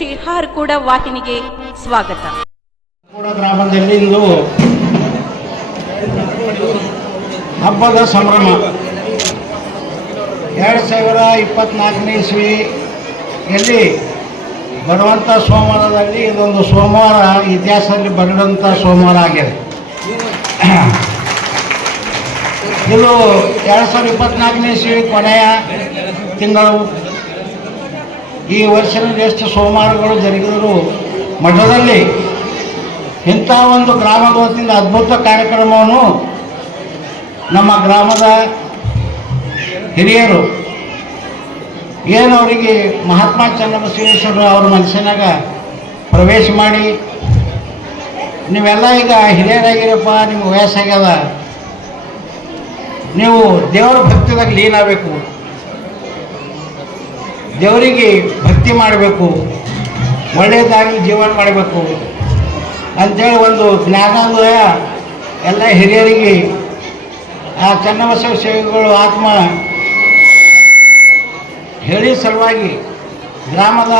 ಶ್ರೀ ಹಾರ್ಕೂಡ ವಾಹಿನಿಗೆ ಸ್ವಾಗತ. ಗ್ರಾಮದಲ್ಲಿ ಇಂದು ಹಬ್ಬದ ಸಂಭ್ರಮ. ಎರಡು ಸಾವಿರ ಇಪ್ಪತ್ನಾಲ್ಕನೇ ಇಸ್ವಿಯಲ್ಲಿ ಬರುವಂಥ ಸೋಮವಾರದಲ್ಲಿ ಇದೊಂದು ಸೋಮವಾರ, ಇತಿಹಾಸದಲ್ಲಿ ಬರೆದಂಥ ಸೋಮವಾರ ಆಗಿದೆ. ಇದು ಎರಡು ಸಾವಿರದ ಇಪ್ಪತ್ನಾಲ್ಕನೇ ಇಸ್ವಿ ಕೊನೆಯ ತಿಂಗಳು. ಈ ವರ್ಷದಲ್ಲಿ ಎಷ್ಟು ಸೋಮವಾರಗಳು ಜರುಗಿದರೂ ಮಠದಲ್ಲಿ ಇಂಥ ಒಂದು ಗ್ರಾಮದ ವತಿಯಿಂದ ಅದ್ಭುತ ಕಾರ್ಯಕ್ರಮವನ್ನು ನಮ್ಮ ಗ್ರಾಮದ ಹಿರಿಯರು ಏನು ಅವರಿಗೆ ಮಹಾತ್ಮ ಚನ್ನಬಸವೇಶ್ವರರು ಅವ್ರ ಮನಸ್ಸಿನಾಗ ಪ್ರವೇಶ ಮಾಡಿ, ನೀವೆಲ್ಲ ಈಗ ಹಿರಿಯರಾಗಿರಪ್ಪ, ನಿಮ್ಗೆ ವಯಸ್ಸಾಗ್ಯದ, ನೀವು ದೇವರ ಭಕ್ತಿದಾಗ ಲೀನ್ ಆಗಬೇಕು ದೇವರಿಗೆ ಭಕ್ತಿ ಮಾಡಬೇಕು ಒಳ್ಳೆಯದಾಗಿ ಜೀವನ ಮಾಡಬೇಕು ಅಂಥೇಳಿ ಒಂದು ಜ್ಞಾನಾನ್ವಯ ಎಲ್ಲ ಹಿರಿಯರಿಗೆ ಆ ಚನ್ನಬಸವ ಸೇವೆಗಳು ಆತ್ಮ ಹೇಳಿ ಸಲುವಾಗಿ ಗ್ರಾಮದ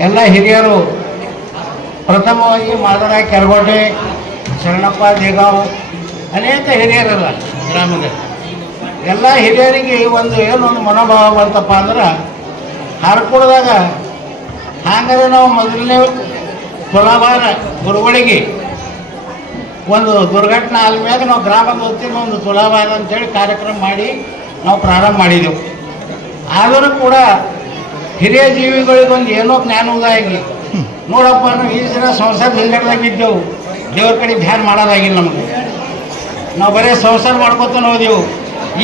ಎಲ್ಲ ಹಿರಿಯರು ಪ್ರಥಮವಾಗಿ ಮಾದರ ಕೆರಗೋಟೆ, ಶರಣಪ್ಪ ದೇಗಾವ್, ಅನೇಕ ಹಿರಿಯರಲ್ಲ ಗ್ರಾಮದಲ್ಲಿ. ಎಲ್ಲ ಹಿರಿಯರಿಗೆ ಒಂದು ಏನೊಂದು ಮನೋಭಾವ ಬಂತಪ್ಪ ಅಂದ್ರೆ ಹಾರ್ಕೊಡ್ದಾಗ ಹಾಗಾದ್ರೆ ನಾವು ಮೊದಲನೇ ತುಲಾಭಾರ ಗುರುಗಳಿಗೆ ಒಂದು ದುರ್ಘಟನೆ ಆದ್ಮ್ಯಾಗ ನಾವು ಗ್ರಾಮದ ವತಿಯಿಂದ ಒಂದು ತುಲಾಭಾರ ಅಂತೇಳಿ ಕಾರ್ಯಕ್ರಮ ಮಾಡಿ ನಾವು ಪ್ರಾರಂಭ ಮಾಡಿದೆವು. ಆದರೂ ಕೂಡ ಹಿರಿಯ ಜೀವಿಗಳಿಗೊಂದು ಏನೋ ಜ್ಞಾನ ಉದಾಗಿ ನೋಡಪ್ಪ, ನಾವು ಈ ಸಲ ಸಂಸಾರ ಹಿಂಗಡ್ದಾಗ ಇದ್ದೆವು. ದೇವ್ರ ಕಡೆ ಧ್ಯಾನ ಮಾಡೋದಾಗಿಲ್ಲ ನಮಗೆ. ನಾವು ಬರೀ ಸಂಸಾರ ಮಾಡ್ಕೊತಾನೆ ಹೋದೆವು.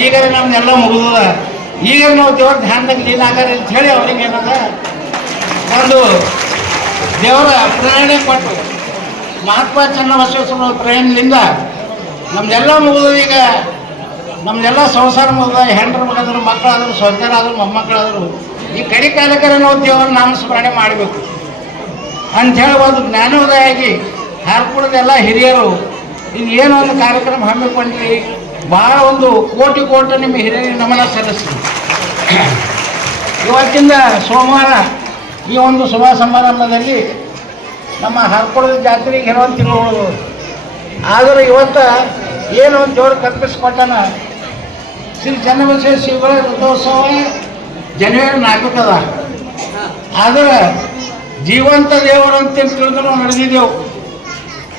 ಈಗ ನಮ್ದೆಲ್ಲ ಮುಗಿದದ. ಈಗ ನಾವು ದೇವ್ರ ಧ್ಯಾನದಾಗ ಲೀನ ಆಗಾರ ಅಂತ ಹೇಳಿ ಅವ್ರಿಗೆ ಏನದ? ಒಂದು ದೇವರ ಪ್ರೇರಣೆ ಕೊಟ್ಟು ಮಹಾತ್ಮ ಚನ್ನಬಸವೇಶ್ವರ ಪ್ರೇರಣೆಯಿಂದ ನಮ್ದೆಲ್ಲ ಮುಗಿದು ಈಗ ನಮ್ದೆಲ್ಲ ಸಂಸಾರ ಮುಗಿದ ಹೆಂಡ್ರ ಮಗದ್ರು ಮಕ್ಕಳಾದ್ರು ಸ್ವಂತರಾದ್ರು ಮೊಮ್ಮಕ್ಕಳಾದ್ರು ಈ ಕಡೆ ಕಾಲಕ್ಕರ ನಾವು ದೇವರ ನಾಮಸ್ಮರಣೆ ಮಾಡಬೇಕು. ಅಂಥೇಳಿ ಒಂದು ಜ್ಞಾನೋದಯ ಆಗಿ ಹಾರ್ಕುಳದೆಲ್ಲ ಹಿರಿಯರು ಇದು ಏನೋ ಒಂದು ಕಾರ್ಯಕ್ರಮ ಹಮ್ಮಿಕೊಂಡ್ರಿ ಭಾಳ ಒಂದು ಕೋಟಿ ಕೋಟಿ ನಿಮ್ಮ ಹಿರಿಯರಿಗೆ ನಮನ ಸಲ್ಲಿಸ್ರಿ ಇವತ್ತಿಂದ ಸೋಮವಾರ ಈ ಒಂದು ಶುಭ ಸಮಾರಂಭದಲ್ಲಿ ನಮ್ಮ ಹರ್ಕೊಳದ ಜಾತ್ರೆಗೆ ಆದರೆ ಆದರೂ ಇವತ್ತು ಏನು ಒಂದು ದೇವರು ಕಲ್ಪಿಸ್ಕೊಟ್ಟಾನ? ಶ್ರೀ ಚನ್ನಬಸವ ಶಿವರ ರಥೋತ್ಸವ ಜನವರಿ ನಾಲ್ಕದ ಆದರೆ ಜೀವಂತ ದೇವರು ಅಂತೇನು ತಿಳಿದು ನಾವು ನಡೆದಿದ್ದೆವು.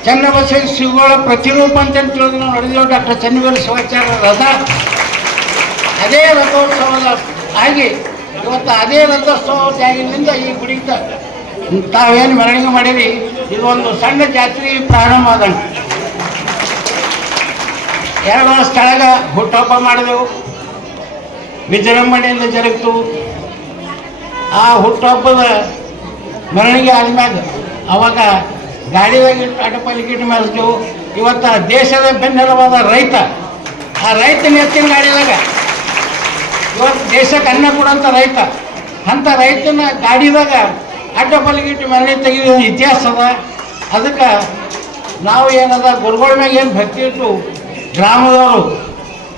ಚನ್ನಬಸವ ಶಿವಗಳ ಪ್ರತಿರೂಪ ಅಂತೇನು ತಿಳಿದು ನಾವು ನಡೆದಿದ್ದೆವು. ಡಾಕ್ಟರ್ ಚನ್ನವೀರ ಶಿವಾಚಾರ್ಯ ರಥ. ಅದೇ ರಥೋತ್ಸವದ ಆಗಿ ಇವತ್ತು ಅದೇ ರಥೋತ್ಸವ ತ್ಯಾಗಿನಿಂದ ಈ ಗುಡಿಗೆ ತಾವೇನು ಮೆರವಣಿಗೆ ಮಾಡಿರಿ? ಇದೊಂದು ಸಣ್ಣ ಜಾತ್ರೆ ಪ್ರಾರಂಭ ಆದ ಎರಡು ವರ್ಷ ಕೆಳಗ ಮಾಡಿದೆವು. ವಿಜೃಂಭಣೆಯಿಂದ ಜರುಗಿತು. ಆ ಹುಟ್ಟುಹಬ್ಬದ ಮೆರವಣಿಗೆ ಆದ್ಮ್ಯಾಗ ಅವಾಗ ಇಟ್ಟು ಅಟಪಲಿಕಿಟ್ಟು ಮೆರೆದೆವು ಇವತ್ತು ದೇಶದ ಬೆನ್ನೆಲುಬಾದ ರೈತ, ಆ ರೈತನ ಎತ್ತಿನ ಗಾಡಿದಾಗ ಇವತ್ತು ದೇಶಕ್ಕೆ ಅನ್ನ ಕೊಡೋಂಥ ರೈತ, ಅಂಥ ರೈತನ ಗಾಡಿದಾಗ ಅಡ್ಡ ಪಲಿಗಿಟ್ಟು ಮನೆ ತೆಗೆದ ಇತಿಹಾಸ ಅದ. ಅದಕ್ಕೆ ನಾವು ಏನದ, ಗುರುಗಳ ಮ್ಯಾಗ ಏನು ಭಕ್ತಿ ಇಟ್ಟು ಗ್ರಾಮದವರು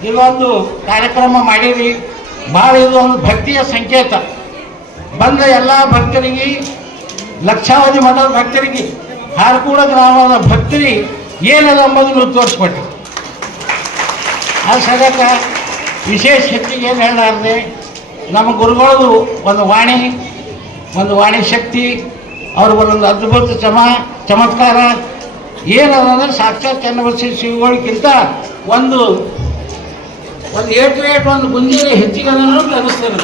ಇದೊಂದು ಕಾರ್ಯಕ್ರಮ ಮಾಡಿರಿ. ಭಾಳ ಇದು ಒಂದು ಭಕ್ತಿಯ ಸಂಕೇತ. ಬಂದ ಎಲ್ಲ ಭಕ್ತರಿಗೆ, ಲಕ್ಷಾವಧಿ ಮಠದ ಭಕ್ತರಿಗೆ, ಹಾರ್ಕೂಡ ಗ್ರಾಮದ ಭಕ್ತರಿಗೆ ಏನದ ಎಂಬುದನ್ನು ತೋರಿಸ್ಕೊಟ್ಟು ಆ ಸದಕ ವಿಶೇಷ ಶಕ್ತಿಗೆ ಏನು ಹೇಳಲಾರ್ದೆ ನಮ್ಮ ಗುರುಗಳದು ಒಂದು ವಾಣಿ ಒಂದು ವಾಣಿ ಶಕ್ತಿ, ಅವ್ರ ಒಂದೊಂದು ಅದ್ಭುತ ಚಮ, ಚಮತ್ಕಾರ. ಏನದಂದ್ರೆ ಸಾಕ್ಷಾತ್ ಚನ್ನಬಸಿ ಶಿವಗಳಿಗಿಂತ ಒಂದು ಒಂದು ಏಟು ಏಟ್ ಒಂದು ಗುಂಜಿಗೆ ಹೆಚ್ಚಿಗೆ ಅಂತ ಅನಿಸ್ತದೆ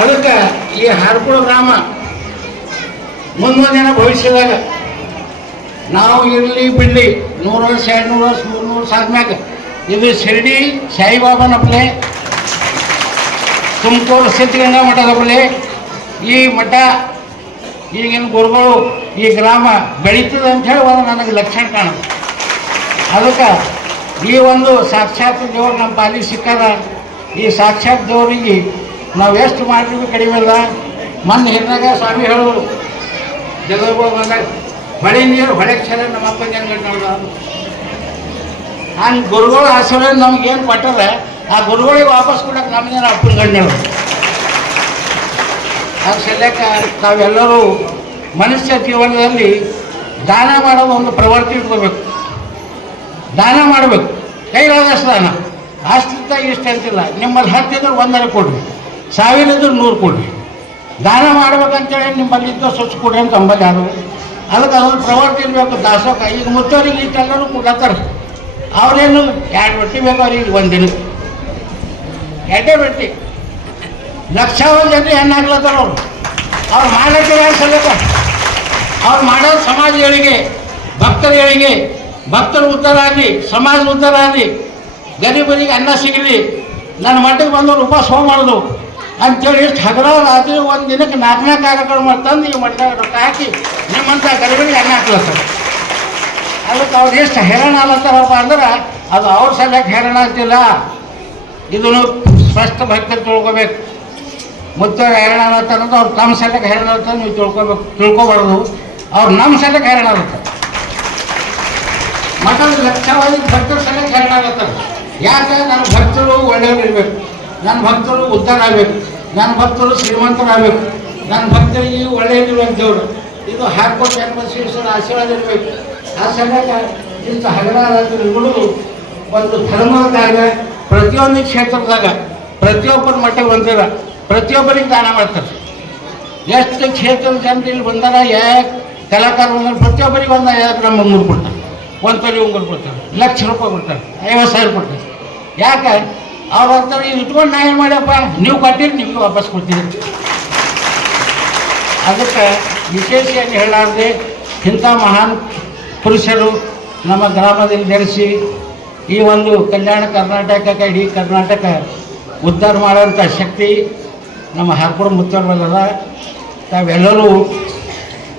ಅದಕ್ಕೆ ಈ ಹಾರ್ಕುಳ ಗ್ರಾಮ ಮುಂದೊಂದಿನ ಭವಿಷ್ಯದಾಗ, ನಾವು ಇರಲಿ ಬಿಡಲಿ, ನೂರು ವರ್ಷ ಎರಡು ನೂರು ವರ್ಷ ಮೂರು ನೂರು ಆದ್ಮ್ಯಾಗ ಇದು ಶಿರ್ಡಿ ಸಾಯಿಬಾಬನ ತುಮಕೂರು ಸಿದ್ಧಗಂಗಾ ಮಠದ ಈ ಮಠ ಈಗಿನ ಗುರುಗಳು, ಈ ಗ್ರಾಮ ಬೆಳೀತದೆ ಅಂತ ಹೇಳಿ ಒಂದು ನನಗೆ ಲಕ್ಷಣ ಕಾಣುತ್ತೆ. ಅದಕ್ಕೆ ಈ ಒಂದು ಸಾಕ್ಷಾತ್ ದೇವರು ನಮ್ಮ ಪಾಲಿ ಸಿಕ್ಕದ. ಈ ಸಾಕ್ಷಾತ್ ದೇವರಿಗೆ ನಾವು ಎಷ್ಟು ಮಾಡಿದ್ವಿ ಕಡಿಮೆ ಇಲ್ಲ ಮೊನ್ನೆ ಹಿಂದಾಗ ಸ್ವಾಮಿ ಹೇಳೋರು ಜಗದ್ಗುರು ಬಂದಾಗ ಹೊಳೆ ನೀರು ಹೊಳೆ ಕ್ಷಣ ನಮ್ಮ ಅಪ್ಪ ಜನ ಹಂಗೆ ಗುರುಗಳ ಆಸರೆ ನಮ್ಗೆ ಏನು ಕೊಟ್ಟದ ಆ ಗುರುಗಳಿಗೆ ವಾಪಸ್ ಕೊಡಕ್ಕೆ ನಮ್ಮದೇನು ಅಪ್ಪನ ಗಂಡು ಆ ಸಲಕ ತಾವೆಲ್ಲರೂ ಮನುಷ್ಯ ಜೀವನದಲ್ಲಿ ದಾನ ಮಾಡೋದು ಒಂದು ಪ್ರವೃತ್ತಿ ಇಟ್ಕೋಬೇಕು. ದಾನ ಮಾಡಬೇಕು. ಕೈಲಾದಷ್ಟು ದಾನ. ಅಷ್ಟಿಂತ ಇಷ್ಟ ಅಂತಿಲ್ಲ. ನಿಮ್ಮಲ್ಲಿ ಹತ್ತಿದ್ರೆ ಒಂದರ ಕೊಡ್ರಿ. ಸಾವಿರ ಇದ್ರೆ ನೂರು ಕೊಡ್ರಿ. ದಾನ ಮಾಡ್ಬೇಕಂತೇಳಿ ನಿಮ್ಮಲ್ಲಿ ಇದ್ದ ಸ್ವಚ್ಛ ಕೊಡ್ರಿ ಅಂತ ಅಂಬಲ್ಲಿ ಯಾರು ಅದಕ್ಕೆ ಅದೊಂದು ಪ್ರವೃತ್ತಿ ಇರಬೇಕು. ದಾಸೋಕ. ಈಗ ಮುತ್ತವರಿಗೆ ಇಷ್ಟೆಲ್ಲರೂ ಕೊಡತ್ತಾರೆ ಅವ್ರೇನು ಎರಡು ರೊಟ್ಟಿ ಬೇಕು ಅವ್ರಿಗೆ ಒಂದು ದಿನಕ್ಕೆ ಎರಡೇ ರೊಟ್ಟಿ. ಲಕ್ಷ ಜನ ಹೆಣ್ಣಾಗ್ಲತ್ತಾರ ಅವ್ರು. ಅವ್ರು ಮಾಡಕ್ಕೆ ಸಲ್ಲಕ ಅವ್ರು ಮಾಡೋ ಸಮಾಜ ಭಕ್ತರುಗಳಿಗೆ ಭಕ್ತರು ಉದ್ಧಾರ ಆಗಲಿ ಸಮಾಜ ಉದ್ಧಾರ ಆಗಲಿ ಗರೀಬರಿಗೆ ಅನ್ನ ಸಿಗಲಿ, ನನ್ನ ಮಟ್ಟಿಗೆ ಬಂದವ್ರು ಉಪವಾಸ ಹೋಗಿ ಮಾಡೋದು ಅಂತೇಳಿ ಇಷ್ಟು ಹಗರ ರಾತ್ರಿ ಒಂದು ದಿನಕ್ಕೆ ನಾಲ್ಕು ನಾಲ್ಕು ಕಾರ್ಯಕ್ರಮ ತಂದು ಈ ಮಟ್ಟ ರೊಕ್ಕ ಹಾಕಿ ನಿಮ್ಮಂಥ ಗರೀಬರಿಗೆ ಅನ್ನ ಹಾಕ್ಲತ್ತಾರ. ಅದಕ್ಕೆ ಅವ್ರು ಎಷ್ಟು ಹೆರಣ ಅಲ್ಲಂತಾರಪ್ಪ ಅಂದ್ರೆ ಅದು ಅವ್ರ ಸಲಕ್ಕೆ ಹೆರಣ ಅಂತಿಲ್ಲ. ಇದನ್ನು ಸ್ಪಷ್ಟ ಭಕ್ತರು ತಿಳ್ಕೊಬೇಕು. ಮುತ್ತ ಹೆರಣ ಅನ್ನೋದು ಅವ್ರು ತಮ್ಮ ಸಲಕ್ಕೆ ಹೆರಣ ಅಂತ ನೀವು ತಿಳ್ಕೊಬೇಕು, ತಿಳ್ಕೊಬಾರ್ದು. ಅವ್ರು ನಮ್ಮ ಸಲಕ್ಕೆ ಹೆರಣ ಆಗುತ್ತೆ ಮಕ್ಕಳು ಲಕ್ಷವಾದಿ ಭಕ್ತರ ಸಲಕ್ಕೆ ಹೆರಣ ಆಗುತ್ತಾರೆ ಯಾಕೆ? ನನ್ನ ಭಕ್ತರು ಒಳ್ಳೆಯವರು ಇರಬೇಕು ನನ್ನ ಭಕ್ತರು ಉದ್ಧಾರ ಆಗಬೇಕು ನನ್ನ ಭಕ್ತರು ಶ್ರೀಮಂತರಾಗಬೇಕು. ನನ್ನ ಭಕ್ತರಿಗೆ ಒಳ್ಳೆಯದಿರುವಂಥವ್ರು. ಇದು ಹಾಕ್ಕೊಟ್ಟು ಜನ್ಮಶ್ರೀಶ್ವರ ಆಶೀರ್ವಾದ ಇರಬೇಕು. ಆ ಸಲಕ್ಕೆ ಇಂಥ ಹಗರಾತ್ರಿಗಳು ಒಂದು ಧರ್ಮದಾಗ ಪ್ರತಿಯೊಂದು ಕ್ಷೇತ್ರದಾಗ ಪ್ರತಿಯೊಬ್ಬರ ಮಟ್ಟಿಗೆ ಬಂದಿರ ಪ್ರತಿಯೊಬ್ಬರಿಗೆ ದಾನ ಮಾಡ್ತಾರೆ. ಎಷ್ಟು ಕ್ಷೇತ್ರದ ಜನರು ಇಲ್ಲಿ ಬಂದಾರ ಯಾಕೆ ಕಲಾಕಾರ ಬಂದಾರ ಪ್ರತಿಯೊಬ್ಬರಿಗೆ ಒಂದು ಯಾಕೆ ಗ್ರಾಮ್ ಉಂಗುರು ಕೊಡ್ತಾರೆ. ಒಂದು ತೊಲೆ ಉಂಗುರು ಕೊಡ್ತಾರೆ, ಲಕ್ಷ ರೂಪಾಯಿ ಕೊಡ್ತಾರೆ, ಐವತ್ತು ಸಾವಿರ ಕೊಡ್ತಾರೆ. ಯಾಕೆ? ಅವ್ರು ಅಂತಾರೆ ಇಟ್ಕೊಂಡು ನಾ ಏನು ಮಾಡ್ಯಪ್ಪ? ನೀವು ಕೊಟ್ಟಿರಿ, ನಿಮಗೆ ವಾಪಸ್ ಕೊಡ್ತೀರಿ ಅದಕ್ಕೆ ವಿಶೇಷ ಏನು ಹೇಳಾರ್ದೆ ಇಂಥ ಮಹಾನ್ ಪುರುಷರು ನಮ್ಮ ಗ್ರಾಮದಲ್ಲಿ ನೆಲೆಸಿ ಈ ಒಂದು ಕಲ್ಯಾಣ ಕರ್ನಾಟಕಕ್ಕೆ, ಇಡೀ ಕರ್ನಾಟಕ ಉದ್ಧಾರ ಮಾಡೋಂಥ ಶಕ್ತಿ ನಮ್ಮ ಹರ್ಪುರ ಮುತ್ತಲ್ವಲ್ಲದ ತಾವೆಲ್ಲರೂ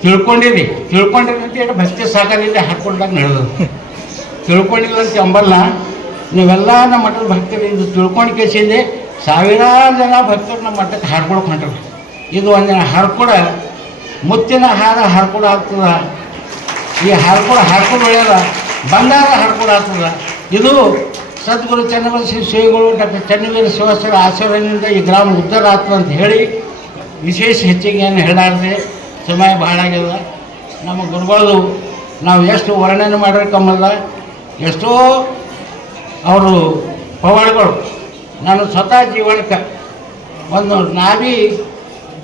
ತಿಳ್ಕೊಂಡಿರಿ. ತಿಳ್ಕೊಂಡಿರಿ ಅಂತ ಹೇಳಿ ಭಕ್ತಿ ಸಾಗರಿಂದ ಹಾರ್ಕೊಂಡಾಗ ನಡೆದು. ತಿಳ್ಕೊಂಡಿಲ್ಲ ಅಂತ ಅಂಬಲ್ಲ. ನೀವೆಲ್ಲ ನಮ್ಮ ಮಠದ ಭಕ್ತರಿಂದ ತಿಳ್ಕೊಂಡು ಕೇಸಿಂದೆ ಸಾವಿರಾರು ಜನ ಭಕ್ತರು ನಮ್ಮ ಮಠಕ್ಕೆ ಹಾಡ್ಕೊಳಕ್ಕೆ ಹೊಂಟ್ರಿ. ಇದು ಒಂದಿನ ಹಾರ್ಕೊಡ, ಮುತ್ತಿನ ಹಾರ ಹಾರ್ಕೊಡ ಆಗ್ತದ. ಈ ಹಾಡ್ಕೊಂಡು ಹಾರ್ಕೊಂಡು ಒಳ್ಳೆಯದ. ಬಂಗಾರ ಹಾಡ್ಕೊಂಡು ಆಗ್ತದ. ಇದು ಸದ್ಗುರು ಚನ್ನವೀರ ಶ್ರೀಗಳು ಡಾಕ್ಟರ್ ಚನ್ನವೀರ ಶಿವಸ್ಥರ ಆಶೀರ್ವಾದದಿಂದ ಈ ಗ್ರಾಮ ಉದ್ಧಾರ ಆಗ್ತದೆ ಅಂತ ಹೇಳಿ ವಿಶೇಷ ಹೆಚ್ಚಿಗೆ ಏನು ಹೇಳಾರ್ದೆ ಸಮಯ ಭಾಳ ಆಗ್ಯದ. ನಮ್ಮ ಗುರುಗಳದು ನಾವು ಎಷ್ಟು ವರ್ಣನೆ ಮಾಡ್ರೆ ಕಮ್ಮಲ್ಲ ಎಷ್ಟೋ ಅವರು ಪವಾಡಗಳು. ನಾನು ಸ್ವತಃ ಜೀವನಕ್ಕೆ ಒಂದು ನಾವಿ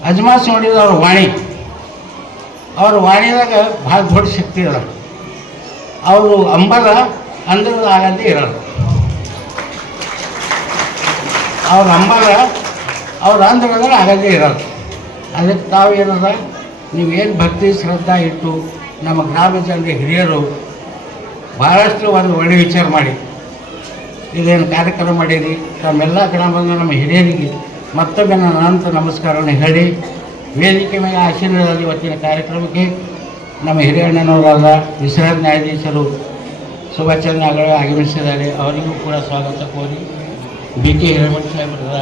ಅಜಮಾಸ್ ನೋಡಿದ ಅವ್ರ ವಾಣಿ. ಅವ್ರ ವಾಣಿದಾಗ ಭಾಳ ದೊಡ್ಡ ಶಕ್ತಿ ಅದ. ಅವರು ಅಂಬಲ ಅಂದ್ರದ ಆಗದೆ ಇರೋರು ಅವ್ರ ಅಂಬಲ ಅವ್ರ ಅಂದ್ರೆ ಆಗದೆ ಇರೋದು ಅದಕ್ಕೆ ತಾವೇನದ ನೀವೇನು ಭಕ್ತಿ ಶ್ರದ್ಧಾ ಇಟ್ಟು ನಮ್ಮ ಗ್ರಾಮ ಜನರಿಗೆ ಹಿರಿಯರು ಭಾಳಷ್ಟು ಒಂದು ಒಳ್ಳೆ ವಿಚಾರ ಮಾಡಿ. ಇದೇನು ಕಾರ್ಯಕ್ರಮ ಮಾಡೀರಿ? ತಮ್ಮೆಲ್ಲ ಗ್ರಾಮದ ನಮ್ಮ ಹಿರಿಯರಿಗೆ ಮತ್ತೊಮ್ಮೆ ನನ್ನ ನಮಸ್ಕಾರವನ್ನು ಹೇಳಿ ವೇದಿಕೆ ಮೇಲೆ ಆಶೀರ್ವಾದ ಇವತ್ತಿನ ಕಾರ್ಯಕ್ರಮಕ್ಕೆ ನಮ್ಮ ಹಿರಿಯಣ್ಣನವರಾದ ವಿಶ್ರಾಂತ ನ್ಯಾಯಾಧೀಶರು ಸುಭಾಷ್ ಚಂದ್ರ ನಾಗರಾವ್ ಆಗಮಿಸಿದ್ದಾರೆ ಅವರಿಗೂ ಕೂಡ ಸ್ವಾಗತ ಕೋರಿ ಬಿ ಕೆ ಹಿರೇಮಠ ಸಾಹೇಬರ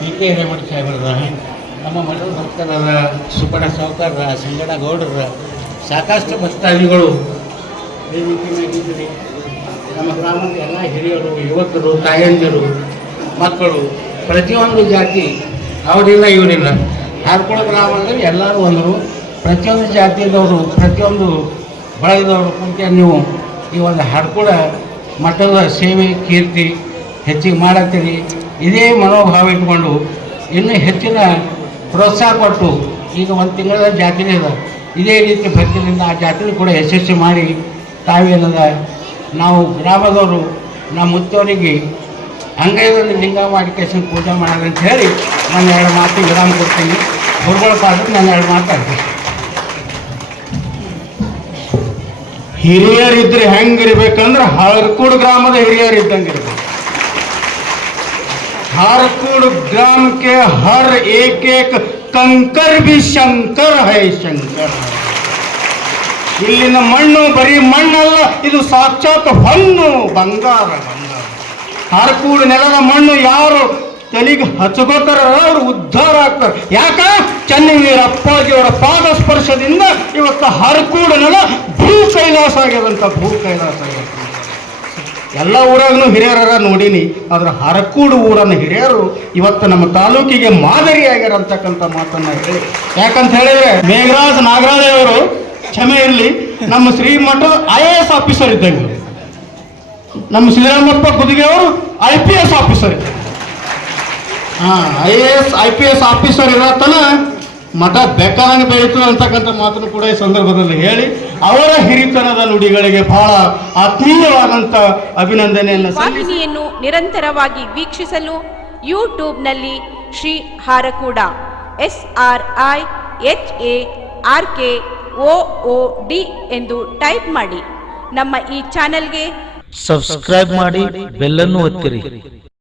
ಬಿ ಕೆ ಹಿರೇಮಠ ಸಾಹೇಬರ ನಮ್ಮ ಮಠದ ಭಕ್ತರಾದ ಸುಬ್ಬಣ್ಣ ಸಾವುಕಾರರ ಸಂಗಡ ಗೌಡರ, ಸಾಕಷ್ಟು ಭಕ್ತಾದಿಗಳು ವೇದಿಕೆ ನಮ್ಮ ಗ್ರಾಮದ ಎಲ್ಲ ಹಿರಿಯರು, ಯುವಕರು, ತಾಯಂದಿರು, ಮಕ್ಕಳು, ಪ್ರತಿಯೊಂದು ಜಾತಿ ಅವರಿಲ್ಲ ಇವರಿಲ್ಲ. ಹಾರ್ಕೊಳ ಗ್ರಾಮದಲ್ಲಿ ಎಲ್ಲರೂ ಒಂದರು ಪ್ರತಿಯೊಂದು ಜಾತಿಯದವರು, ಪ್ರತಿಯೊಂದು ಬಳಗದವರು ಕುಂತ ನೀವು ಈ ಒಂದು ಹಾಡ್ಕೊಳ ಮಠದ ಸೇವೆ, ಕೀರ್ತಿ ಹೆಚ್ಚಿಗೆ ಮಾಡತ್ತೀರಿ. ಇದೇ ಮನೋಭಾವ ಇಟ್ಕೊಂಡು ಇನ್ನೂ ಹೆಚ್ಚಿನ ಪ್ರೋತ್ಸಾಹ ಕೊಟ್ಟು ಈಗ ಒಂದು ತಿಂಗಳ ಜಾತ್ರೆ ಇದೆ. ಇದೇ ರೀತಿ ಭಕ್ತಿಯಿಂದ ಆ ಜಾತ್ರೆ ಕೂಡ ಯಶಸ್ವಿ ಮಾಡಿ ತಾವೇನದ ನಾವು ಗ್ರಾಮದವರು, ನಮ್ಮ ಮುತ್ತವರಿಗೆ ಅಂಗೈದಲ್ಲಿ ಲಿಂಗ ಮಾಡಿ ಕೇಸಿನ ಪೂಜೆ ಮಾಡೋದಂತ ಹೇಳಿ ನಾನು ಎರಡು ಮಾತು ವಿರಾಮ ಕೊಡ್ತೀನಿ. ಗುರುಗಳ ಪಾದಕ್ಕೆ ನಾನು ಎರಡು ಮಾತಾಡ್ತೀನಿ. ಹಿರಿಯರಿದ್ರೆ ಹೆಂಗಿರ್ಬೇಕಂದ್ರೆ ಹಳರ್ಕೂಡು ಗ್ರಾಮದ ಹಿರಿಯರ್ ಇದ್ದಂಗೆ ಹರಕೂಡು ಗ್ರಾಮಕ್ಕೆ ಹರ್ ಏಕೇಕ ಕಂಕರ್ ಬಿ ಶಂಕರ್ ಹೈ ಶಂಕರ್. ಇಲ್ಲಿನ ಮಣ್ಣು ಬರೀ ಮಣ್ಣಲ್ಲ, ಇದು ಸಾಕ್ಷಾತ್ ಹಣ್ಣು ಬಂಗಾರ ಬಂಗಾರ. ಹರಕೂಡು ನೆಲದ ಮಣ್ಣು ತಲೆಗೆ ಹಚ್ಕೋತಾರ ಅವ್ರು ಉದ್ಧಾರ ಆಗ್ತಾರೆ. ಯಾಕ? ಚೆನ್ನವೀರ ಅಪ್ಪಾಜಿಯವರ ಪಾದ ಸ್ಪರ್ಶದಿಂದ ಇವತ್ತು ಹರಕೂಡು ನೆಲ ಭೂ ಕೈಲಾಸ ಆಗ್ಯದಂತ. ಭೂ ಕೈಲಾಸ ಆಗ್ಯದ ಎಲ್ಲ ಊರಾಗೂ ಹಿರಿಯರ ನೋಡೀನಿ, ಆದ್ರೆ ಹರಕೂಡು ಊರನ್ನ ಹಿರಿಯರು ಇವತ್ತು ನಮ್ಮ ತಾಲೂಕಿಗೆ ಮಾದರಿಯಾಗ್ಯಾರ ಅಂತಕ್ಕಂಥ ಮಾತನ್ನ ಹೇಳಿ. ಯಾಕಂತ ಹೇಳಿದ್ರೆ, ಮೇಘರಾಜ್ ಕ್ಷಮೆ ಇರಲಿ, ನಮ್ಮ ಶ್ರೀಮಠದ ಐ ಎ ಎಸ್ ಆಫೀಸರ್ ಇದ್ದಂಗೆ. ನಮ್ಮ ಶ್ರೀರಾಮಪ್ಪ ಕುದುಗೆ ಅವರು ಐ ಪಿ ಎಸ್ ಆಫೀಸರ್ ಇದ್ದಂಗೆ ಹಾ I A S I P S officer ಇರತ್ತನ ಮಠ ಬೆಕ್ಕಾಗಿ ಬೆಳೀತು ಅಂತಕ್ಕಂಥ ಮಾತನ್ನು ಕೂಡ ಈ ಸಂದರ್ಭದಲ್ಲಿ ಹೇಳಿ ಅವರ ಹಿರಿತನದ ನುಡಿಗಳಿಗೆ ಬಹಳ ಆತ್ಮೀಯವಾದಂಥ ಅಭಿನಂದನೆಯನ್ನು ವಾಹಿನಿಯನ್ನು ನಿರಂತರವಾಗಿ ವೀಕ್ಷಿಸಲು ಯೂಟ್ಯೂಬ್ನಲ್ಲಿ Shri Harakud S R I H A R K O O D ಎಂದು ಟೈಪ್ ಮಾಡಿ. ನಮ್ಮ ಈ ಚಾನೆಲ್ಗೆ ಸಬ್ಸ್ಕ್ರೈಬ್ ಮಾಡಿ ಬೆಲ್ಲನ್ನು ಒತ್ತಿರಿ.